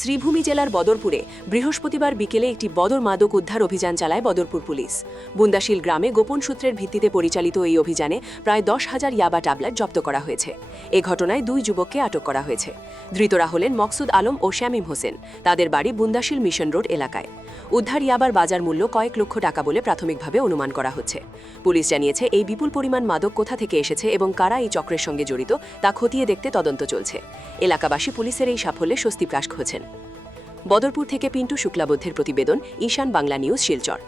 শ্রীভূমি জেলার বদরপুরে বৃহস্পতিবার বিকেলে একটি বদর মাদক উদ্ধার অভিযান চালায় বদরপুর পুলিশ। বুন্দাশিল গ্রামে গোপন সূত্রের ভিত্তিতে পরিচালিত এই অভিযানে প্রায় 10,000 ইয়াবা ট্যাবলেট জব্দ করা হয়েছে। এ ঘটনায় 2 যুবককে আটক করা হয়েছে। ধৃতরা হলেন মকসুদ আলম ও শামীম হোসেন। তাদের বাড়ি বুন্দাশিল মিশন রোড এলাকায়। উদ্ধার ইয়াবার বাজার মূল্য কয়েক লক্ষ টাকা বলে প্রাথমিকভাবে অনুমান করা হচ্ছে। পুলিশ জানিয়েছে, এই বিপুল পরিমাণ মাদক কোথা থেকে এসেছে এবং কারা এই চক্রের সঙ্গে জড়িত তা খতিয়ে দেখতে তদন্ত চলছে। এলাকাবাসী পুলিশের এই সাফল্যে স্বস্তি প্রকাশ করেছেন। বদরপুর থেকে পিন্টু শুক্লাবদ্ধের প্রতিবেদন, ঈশান বাংলা নিউজ, শিলচর।